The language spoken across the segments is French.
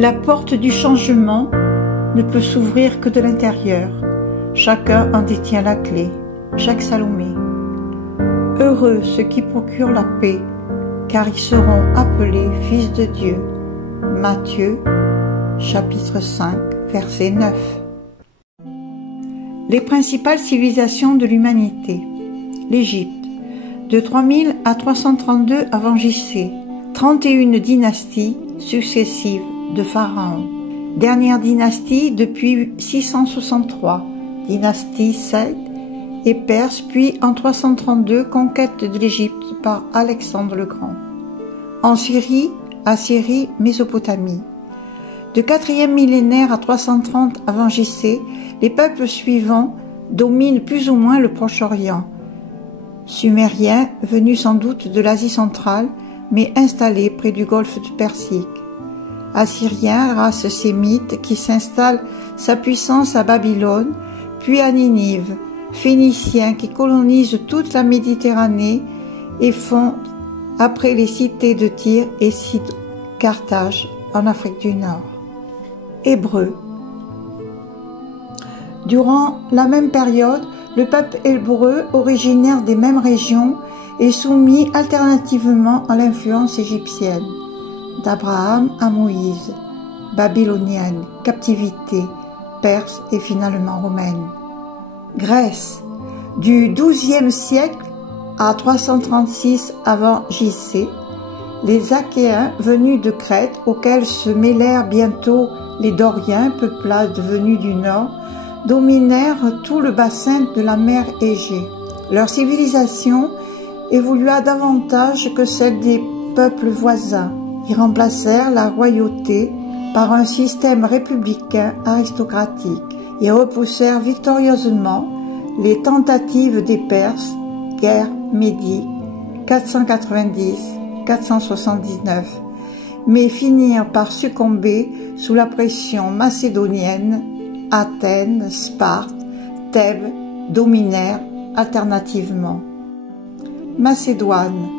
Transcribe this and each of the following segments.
La porte du changement ne peut s'ouvrir que de l'intérieur. Chacun en détient la clé. Jacques Salomé. Heureux ceux qui procurent la paix, car ils seront appelés fils de Dieu. Matthieu, chapitre 5, verset 9. Les principales civilisations de l'humanité. L'Égypte, de 3000 à 332 avant J.C., 31 dynasties successives de pharaons. Dernière dynastie depuis 663, dynastie Cède et Perse, puis en 332, conquête de l'Égypte par Alexandre le Grand. En Syrie, Assyrie, Mésopotamie. De 4e millénaire à 330 avant J.C., les peuples suivants dominent plus ou moins le Proche-Orient. Sumériens, venus sans doute de l'Asie centrale, mais installés près du golfe Persique. Assyriens, race sémite qui s'installe sa puissance à Babylone, puis à Ninive. Phéniciens qui colonisent toute la Méditerranée et fondent après les cités de Tyr et Sidon, Carthage en Afrique du Nord. Hébreux. Durant la même période, le peuple hébreu, originaire des mêmes régions, est soumis alternativement à l'influence égyptienne, d'Abraham à Moïse, babylonienne, captivité, perse et finalement romaine. Grèce, du XIIe siècle à 336 avant J.C., les Achéens venus de Crète, auxquels se mêlèrent bientôt les Doriens, peuplades venus du nord, dominèrent tout le bassin de la mer Égée. Leur civilisation évolua davantage que celle des peuples voisins. Ils remplacèrent la royauté par un système républicain aristocratique et repoussèrent victorieusement les tentatives des Perses, guerre médique 490-479, mais finirent par succomber sous la pression macédonienne. Athènes, Sparte, Thèbes dominèrent alternativement. Macédoine.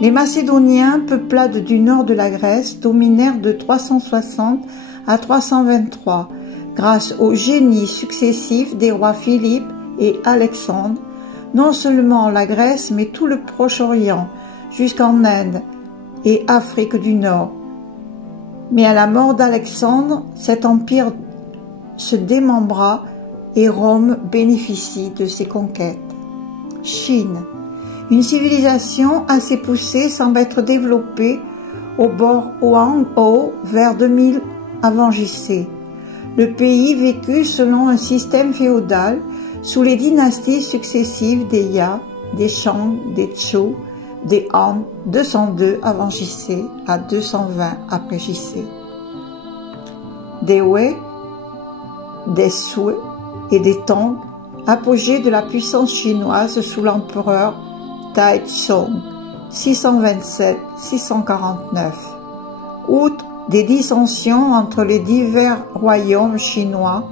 Les Macédoniens, peuplades du nord de la Grèce, dominèrent de 360 à 323, grâce au génie successif des rois Philippe et Alexandre, non seulement la Grèce, mais tout le Proche-Orient, jusqu'en Inde et Afrique du Nord. Mais à la mort d'Alexandre, cet empire se démembra et Rome bénéficie de ses conquêtes. Chine. Une civilisation assez poussée semble être développée au bord Huang-Ho vers 2000 avant J.C. Le pays vécut selon un système féodal sous les dynasties successives des Ya, des Shang, des Zhou, des Han, 202 avant J.C. à 220 après J.C. Des Wei, des Sui et des Tang, apogée de la puissance chinoise sous l'empereur Taizong, 627-649. Outre des dissensions entre les divers royaumes chinois,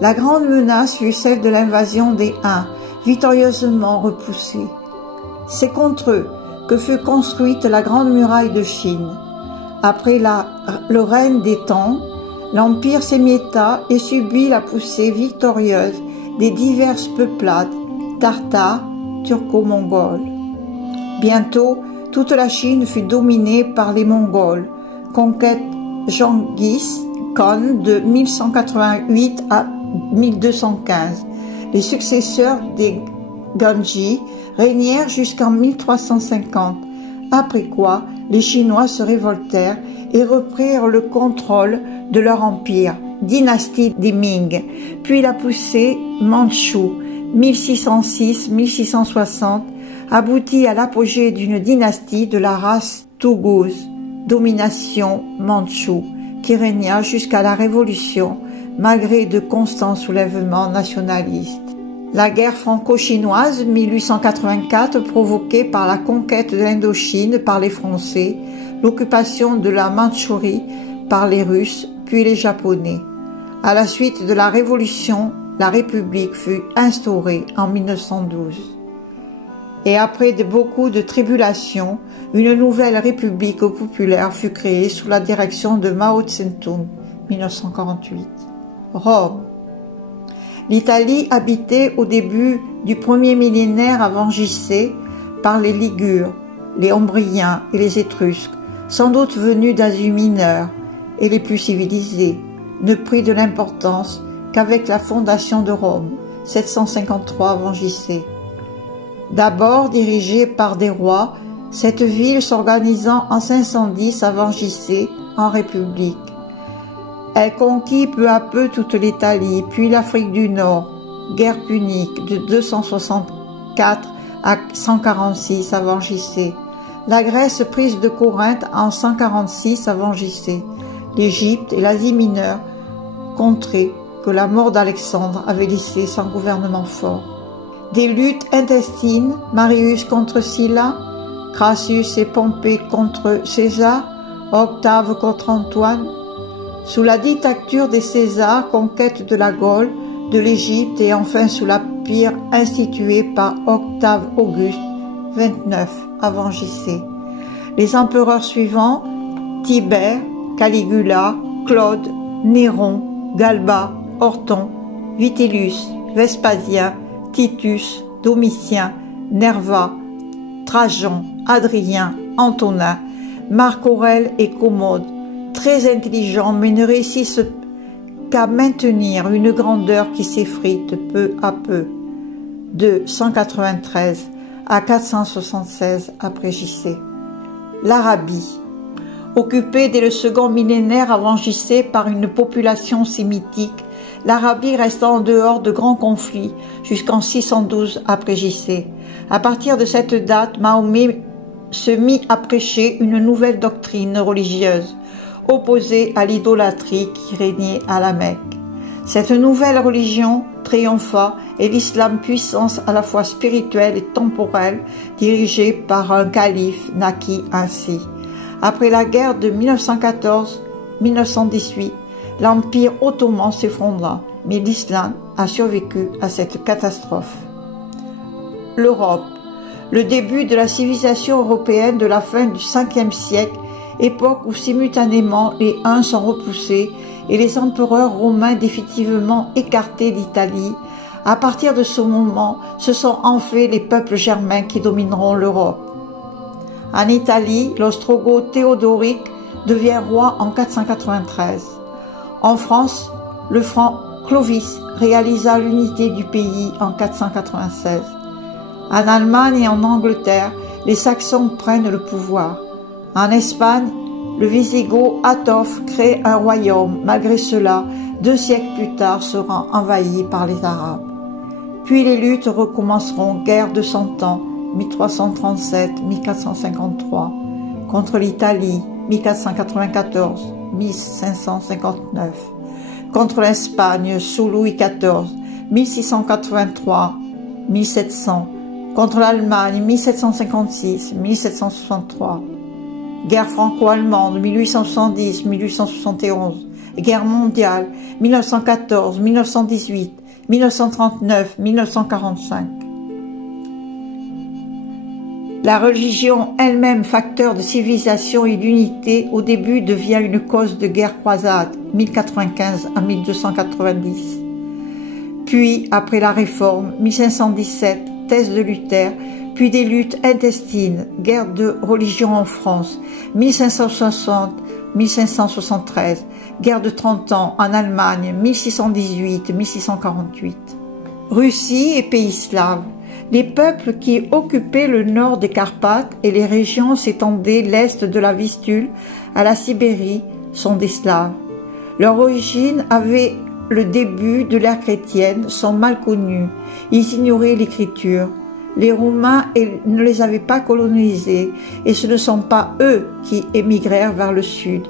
la grande menace fut celle de l'invasion des Han, victorieusement repoussée. C'est contre eux que fut construite la grande muraille de Chine. Après le règne des Tang, l'empire s'émietta et subit la poussée victorieuse des diverses peuplades tartares, turco-mongols. Bientôt, toute la Chine fut dominée par les Mongols. Conquête Genghis Khan de 1188 à 1215. Les successeurs des Ganji régnèrent jusqu'en 1350, après quoi les Chinois se révoltèrent et reprirent le contrôle de leur empire, dynastie des Ming, puis la poussée mandchoue, 1606-1660, aboutit à l'apogée d'une dynastie de la race tougouse, domination mandchoue, qui régna jusqu'à la Révolution, malgré de constants soulèvements nationalistes. La guerre franco-chinoise 1884, provoquée par la conquête de l'Indochine par les Français, l'occupation de la Mandchourie par les Russes, puis les Japonais. À la suite de la Révolution, la République fut instaurée en 1912. Et après beaucoup de tribulations, une nouvelle République populaire fut créée sous la direction de Mao Tse-tung, 1948. Rome. L'Italie, habitée au début du premier millénaire avant J.C. par les Ligures, les Ombriens et les Étrusques, sans doute venus d'Asie mineure et les plus civilisés, ne prit de l'importance qu'avec la fondation de Rome, 753 avant J.C. D'abord dirigée par des rois, cette ville s'organisant en 510 avant J.C. en république. Elle conquit peu à peu toute l'Italie, puis l'Afrique du Nord, guerre punique de 264 à 146 avant J.C. La Grèce prise de Corinthe en 146 avant J.C. L'Égypte et l'Asie mineure, contrées que la mort d'Alexandre avait laissé sans gouvernement fort. Des luttes intestines, Marius contre Sylla, Crassus et Pompée contre César, Octave contre Antoine. Sous la dictature des Césars, conquête de la Gaule, de l'Égypte et enfin sous l'empire institué par Octave Auguste, 29 avant J.C. Les empereurs suivants, Tibère, Caligula, Claude, Néron, Galba, Orton, Vitellius, Vespasien, Titus, Domitien, Nerva, Trajan, Adrien, Antonin, Marc Aurèle et Commode, très intelligents mais ne réussissent qu'à maintenir une grandeur qui s'effrite peu à peu, de 193 à 476 après J.C. L'Arabie, occupée dès le second millénaire avant J.C. par une population sémitique, l'Arabie resta en dehors de grands conflits jusqu'en 612 après J.C. À partir de cette date, Mahomet se mit à prêcher une nouvelle doctrine religieuse, opposée à l'idolâtrie qui régnait à la Mecque. Cette nouvelle religion triompha et l'islam, puissance à la fois spirituelle et temporelle, dirigée par un calife, naquit ainsi. Après la guerre de 1914-1918, l'Empire ottoman s'effondra, mais l'islam a survécu à cette catastrophe. L'Europe, le début de la civilisation européenne de la fin du 5e siècle, époque où simultanément les Huns sont repoussés et les empereurs romains définitivement écartés d'Italie. À partir de ce moment, ce sont en fait les peuples germains qui domineront l'Europe. En Italie, l'Ostrogoth Théodoric devient roi en 493. En France, le franc Clovis réalisa l'unité du pays en 496. En Allemagne et en Angleterre, les Saxons prennent le pouvoir. En Espagne, le Wisigoth Athof crée un royaume. Malgré cela, 2 siècles plus tard, sera envahi par les Arabes. Puis les luttes recommenceront, guerre de 100 ans, 1337-1453, contre l'Italie, 1494-1559, contre l'Espagne sous Louis XIV, 1683-1700, contre l'Allemagne, 1756-1763, guerre franco-allemande, 1870-1871, guerre mondiale, 1914-1918, 1939-1945. La religion elle-même, facteur de civilisation et d'unité, au début devient une cause de guerre croisade, 1095 à 1290. Puis, après la Réforme, 1517, thèse de Luther, puis des luttes intestines, guerre de religion en France, 1560-1573, guerre de 30 ans en Allemagne, 1618-1648. Russie et pays slaves. Les peuples qui occupaient le nord des Carpates et les régions s'étendaient l'est de la Vistule à la Sibérie sont des Slaves. Leur origine avait le début de l'ère chrétienne, sont mal connus. Ils ignoraient l'écriture. Les Romains ne les avaient pas colonisés et ce ne sont pas eux qui émigrèrent vers le sud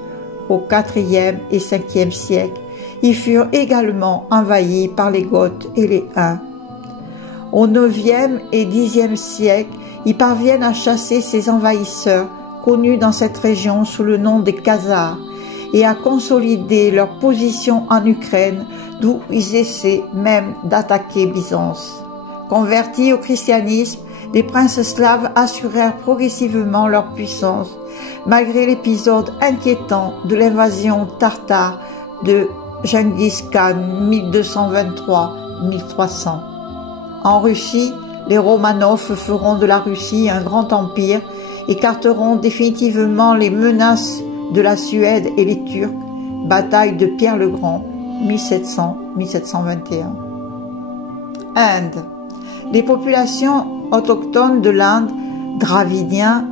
au IVe et Ve siècle. Ils furent également envahis par les Goths et les Huns. Au IXe et Xe siècle, ils parviennent à chasser ces envahisseurs, connus dans cette région sous le nom des Khazars, et à consolider leur position en Ukraine, d'où ils essaient même d'attaquer Byzance. Convertis au christianisme, les princes slaves assurèrent progressivement leur puissance, malgré l'épisode inquiétant de l'invasion tartare de Genghis Khan 1223-1300. En Russie, les Romanov feront de la Russie un grand empire, écarteront définitivement les menaces de la Suède et les Turcs. Bataille de Pierre le Grand, 1700-1721. Inde. Les populations autochtones de l'Inde, Dravidiens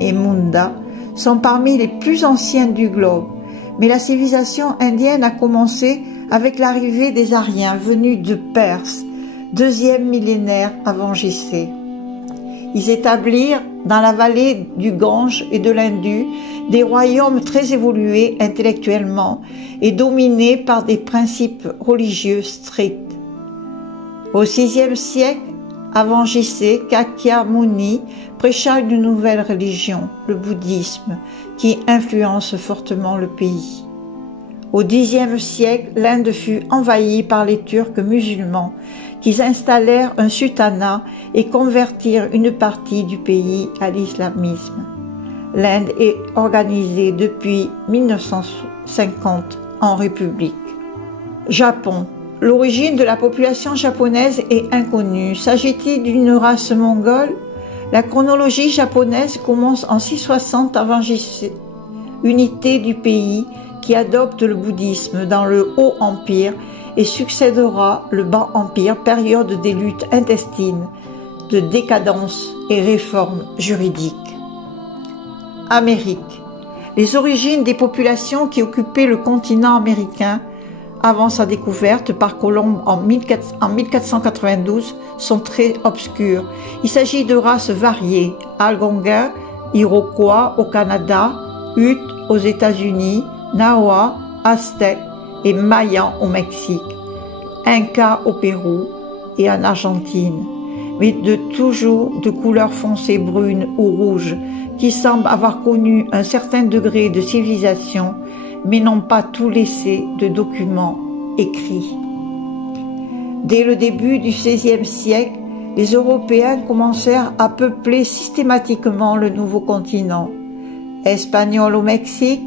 et Munda, sont parmi les plus anciennes du globe. Mais la civilisation indienne a commencé avec l'arrivée des Aryens venus de Perse, deuxième millénaire avant J.C. Ils établirent dans la vallée du Gange et de l'Indus des royaumes très évolués intellectuellement et dominés par des principes religieux stricts. Au VIe siècle avant J.C., Kakya Muni prêcha une nouvelle religion, le bouddhisme, qui influence fortement le pays. Au Xe siècle, l'Inde fut envahie par les Turcs musulmans qui installèrent un sultanat et convertirent une partie du pays à l'islamisme. L'Inde est organisée depuis 1950 en république. Japon. L'origine de la population japonaise est inconnue. S'agit-il d'une race mongole? La chronologie japonaise commence en 660 avant J.C., unité du pays qui adopte le bouddhisme dans le Haut Empire et succédera le Bas Empire, période des luttes intestines, de décadence et réformes juridiques. Amérique. Les origines des populations qui occupaient le continent américain avant sa découverte par Colomb en 1492 sont très obscures. Il s'agit de races variées, Algonquins, Iroquois au Canada, Utes aux États-Unis, Nahua, Aztèques et Mayans au Mexique, Incas au Pérou et en Argentine, mais de toujours de couleur foncée brune ou rouge, qui semblent avoir connu un certain degré de civilisation, mais n'ont pas tout laissé de documents écrits. Dès le début du XVIe siècle, les Européens commencèrent à peupler systématiquement le nouveau continent. Espagnols au Mexique,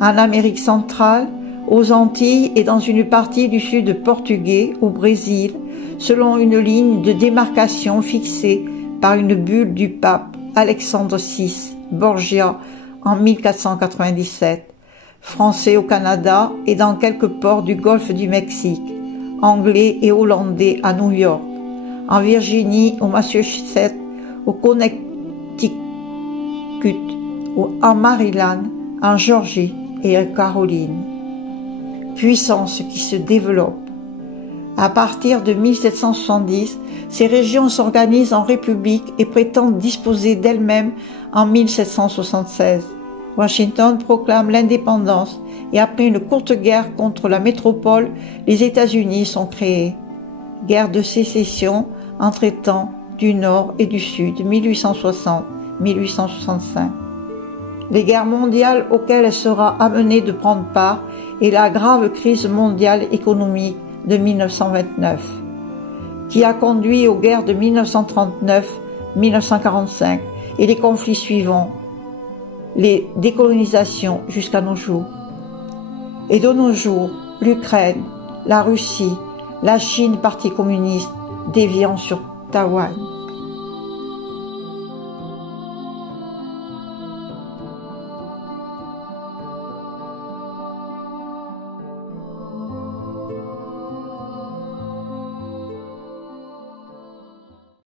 en Amérique centrale, aux Antilles et dans une partie du sud portugais au Brésil, selon une ligne de démarcation fixée par une bulle du pape Alexandre VI, Borgia, en 1497, Français au Canada et dans quelques ports du golfe du Mexique, Anglais et Hollandais à New York, en Virginie, au Massachusetts, au Connecticut, en Maryland, en Georgie et en Caroline. Puissance qui se développe. À partir de 1770, ces régions s'organisent en républiques et prétendent disposer d'elles-mêmes en 1776. Washington proclame l'indépendance et après une courte guerre contre la métropole, les États-Unis sont créés. Guerre de sécession entre États du Nord et du Sud, 1860-1865. Les guerres mondiales auxquelles elle sera amenée de prendre part et la grave crise mondiale économique de 1929, qui a conduit aux guerres de 1939-1945 et les conflits suivants, les décolonisations jusqu'à nos jours. Et de nos jours, l'Ukraine, la Russie, la Chine, parti communiste, déviant sur Taïwan.